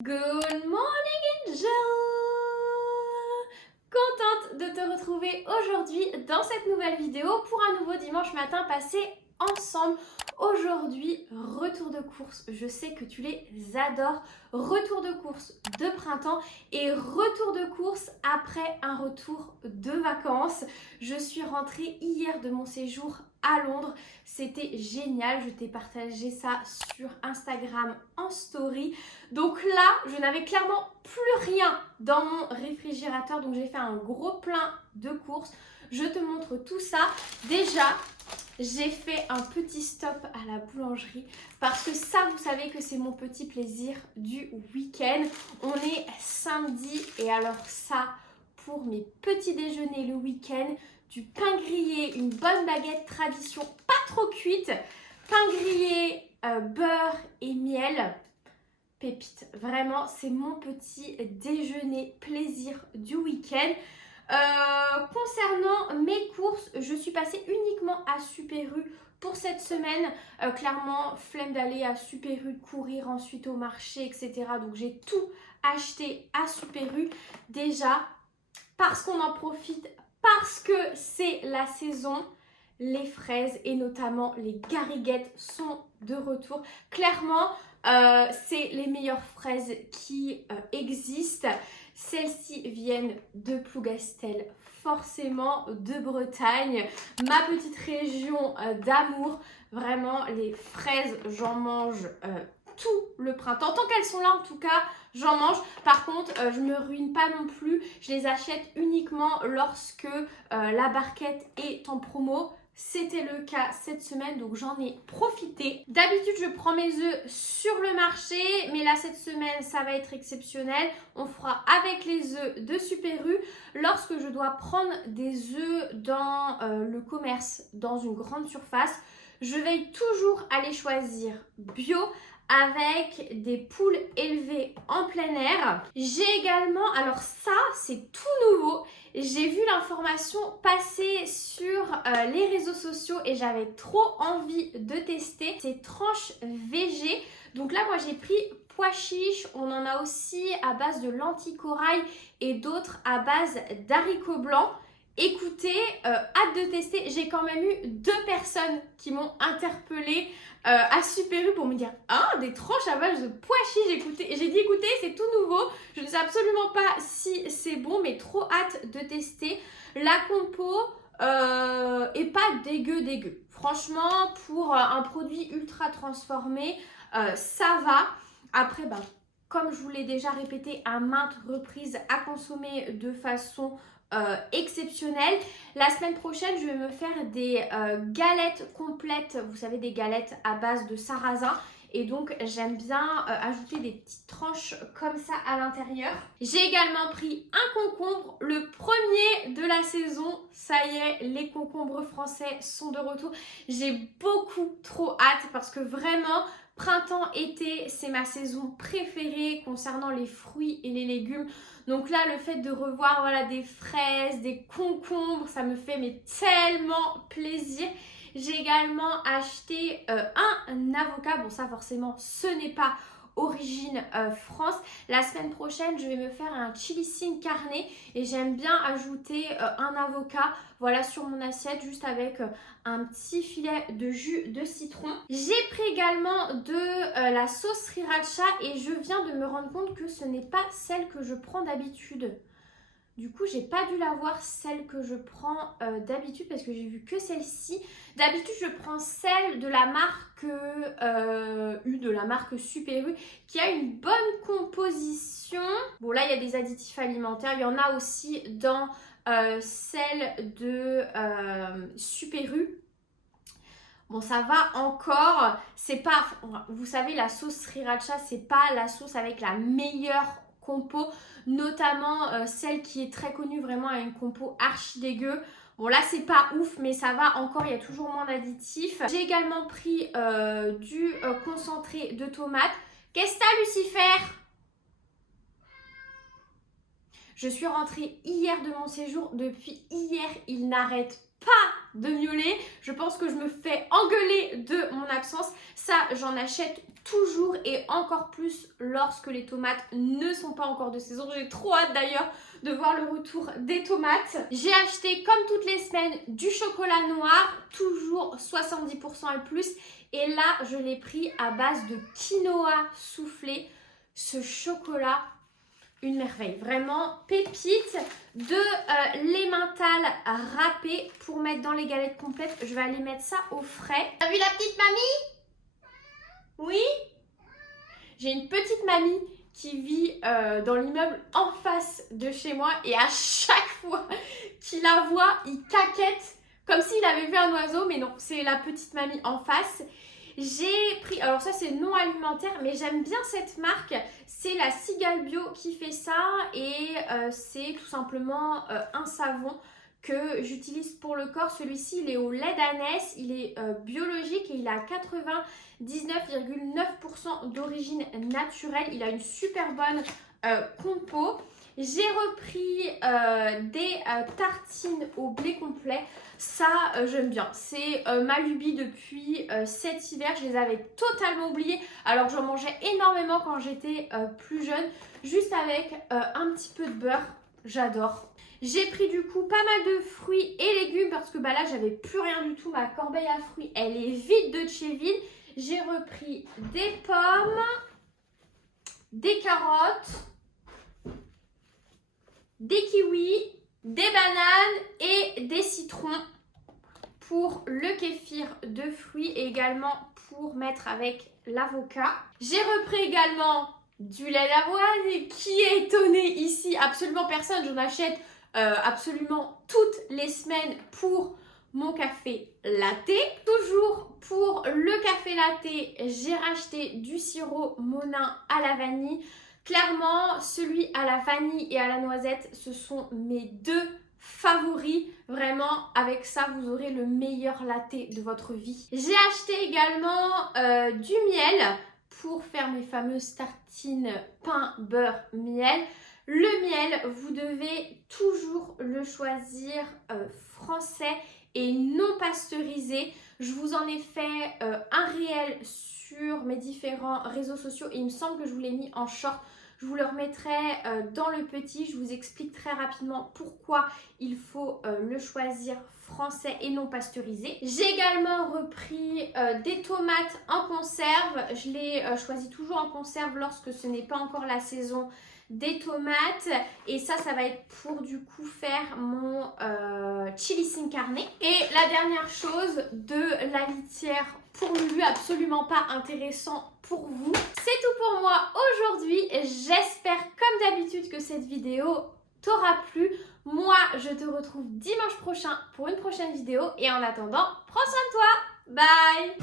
Good morning Angel! Contente de te retrouver aujourd'hui dans cette nouvelle vidéo pour un nouveau dimanche matin passé ensemble. Aujourd'hui, retour de course, je sais que tu les adores, retour de course de printemps et retour de course après un retour de vacances. Je suis rentrée hier de mon séjour à Londres, c'était génial, je t'ai partagé ça sur Instagram en story. Donc là, je n'avais clairement plus rien dans mon réfrigérateur, donc j'ai fait un gros plein de courses. Je te montre tout ça. Déjà, j'ai fait un petit stop à la boulangerie parce que ça, vous savez que c'est mon petit plaisir du week-end. On est samedi et alors ça, pour mes petits déjeuners le week-end, du pain grillé, une bonne baguette tradition, pas trop cuite, pain grillé, beurre et miel. Pépite, vraiment, c'est mon petit déjeuner plaisir du week-end. Concernant mes courses, je suis passée uniquement à Super U pour cette semaine. Clairement, flemme d'aller à Super U, de courir ensuite au marché, etc. Donc j'ai tout acheté à Super U déjà parce qu'on en profite, parce que c'est la saison. Les fraises et notamment les gariguettes sont de retour. Clairement, c'est les meilleures fraises qui existent. Celles-ci viennent de Plougastel, forcément de Bretagne, ma petite région d'amour. Vraiment, les fraises, j'en mange tout le printemps. Tant qu'elles sont là, en tout cas, j'en mange. Par contre, je me ruine pas non plus. Je les achète uniquement lorsque la barquette est en promo. C'était le cas cette semaine, donc j'en ai profité. D'habitude, je prends mes œufs sur le marché, mais là, cette semaine, ça va être exceptionnel. On fera avec les œufs de Super U. Lorsque je dois prendre des œufs dans le commerce, dans une grande surface, je veille toujours à les choisir bio, avec des poules élevées en plein air. J'ai également, alors ça c'est tout nouveau, j'ai vu l'information passer sur les réseaux sociaux et j'avais trop envie de tester ces tranches VG. Donc là moi j'ai pris pois chiches, on en a aussi à base de lentilles corail et d'autres à base d'haricots blancs. Écoutez, hâte de tester. J'ai quand même eu 2 personnes qui m'ont interpellée à Super U pour me dire des tranches à base de pois chiches. J'ai dit écoutez, c'est tout nouveau. Je ne sais absolument pas si c'est bon, mais trop hâte de tester. La compo est pas dégueu. Franchement, pour un produit ultra transformé, ça va. Après, comme je vous l'ai déjà répété à maintes reprises, à consommer de façon exceptionnelle. La semaine prochaine, je vais me faire des galettes complètes, vous savez, des galettes à base de sarrasin. Et donc, j'aime bien ajouter des petites tranches comme ça à l'intérieur. J'ai également pris un concombre, le premier de la saison. Ça y est, les concombres français sont de retour. J'ai beaucoup trop hâte parce que vraiment, printemps-été, c'est ma saison préférée concernant les fruits et les légumes. Donc là, le fait de revoir des fraises, des concombres, ça me fait tellement plaisir. J'ai également acheté un avocat. Bon, ça forcément, ce n'est pas origine France. La semaine prochaine, je vais me faire un chili sin carne et j'aime bien ajouter un avocat sur mon assiette juste avec un petit filet de jus de citron. J'ai pris également de la sauce sriracha et je viens de me rendre compte que ce n'est pas celle que je prends d'habitude. Du coup, j'ai pas dû la voir celle que je prends d'habitude parce que j'ai vu que celle-ci. D'habitude, je prends celle de la marque de la marque Super U qui a une bonne composition. Bon, là, il y a des additifs alimentaires. Il y en a aussi dans celle de Super U. Bon, ça va encore. C'est pas, vous savez, la sauce sriracha, c'est pas la sauce avec la meilleure compo, notamment celle qui est très connue vraiment a une compo archi dégueu. Bon là c'est pas ouf mais ça va encore, il y a toujours moins d'additifs. J'ai également pris du concentré de tomate. Qu'est-ce que t'as Lucifer? Je suis rentrée hier de mon séjour, depuis hier il n'arrête pas de miauler. Je pense que je me fais engueuler de mon absence. Ça, j'en achète toujours et encore plus lorsque les tomates ne sont pas encore de saison. J'ai trop hâte d'ailleurs de voir le retour des tomates. J'ai acheté comme toutes les semaines du chocolat noir, toujours 70% et plus. Et là, je l'ai pris à base de quinoa soufflé. Ce chocolat, une merveille, vraiment pépite. De l'emmental râpé pour mettre dans les galettes complètes. Je vais aller mettre ça au frais. T'as vu la petite mamie? Oui? J'ai une petite mamie qui vit dans l'immeuble en face de chez moi et à chaque fois qu'il la voit, il caquette comme s'il avait vu un oiseau, mais non, c'est la petite mamie en face. J'ai pris, alors ça c'est non alimentaire, mais j'aime bien cette marque, c'est la Cigale Bio qui fait ça et c'est tout simplement un savon que j'utilise pour le corps. Celui-ci il est au lait d'ânesse, il est biologique et il a 99,9% d'origine naturelle. Il a une super bonne compo. J'ai repris des tartines au blé complet. Ça, j'aime bien. C'est ma lubie depuis cet hiver. Je les avais totalement oubliées. Alors, j'en mangeais énormément quand j'étais plus jeune. Juste avec un petit peu de beurre. J'adore. J'ai pris du coup pas mal de fruits et légumes parce que bah, là, j'avais plus rien du tout. Ma corbeille à fruits, elle est vide de chez vide. J'ai repris des pommes, des carottes, des kiwis, des bananes et des citrons pour le kéfir de fruits et également pour mettre avec l'avocat. J'ai repris également du lait d'avoine. Qui est étonné ici? Absolument personne. J'en achète absolument toutes les semaines pour mon café latte. Toujours pour le café latte, j'ai racheté du sirop Monin à la vanille. Clairement, celui à la vanille et à la noisette, ce sont mes deux favoris. Vraiment, avec ça, vous aurez le meilleur latte de votre vie. J'ai acheté également du miel pour faire mes fameuses tartines pain, beurre, miel. Le miel, vous devez toujours le choisir français et non pasteurisé. Je vous en ai fait un réel sur mes différents réseaux sociaux et il me semble que je vous l'ai mis en short. Je vous le remettrai dans le petit. Je vous explique très rapidement pourquoi il faut le choisir français et non pasteurisé. J'ai également repris des tomates en conserve. Je les choisis toujours en conserve lorsque ce n'est pas encore la saison des tomates. Et ça va être pour du coup faire mon chili sin carne. Et la dernière chose, de la litière pour Lulu, absolument pas intéressant pour vous. C'est tout pour moi aujourd'hui. J'espère comme d'habitude que cette vidéo t'aura plu. Moi, je te retrouve dimanche prochain pour une prochaine vidéo. Et en attendant, prends soin de toi. Bye!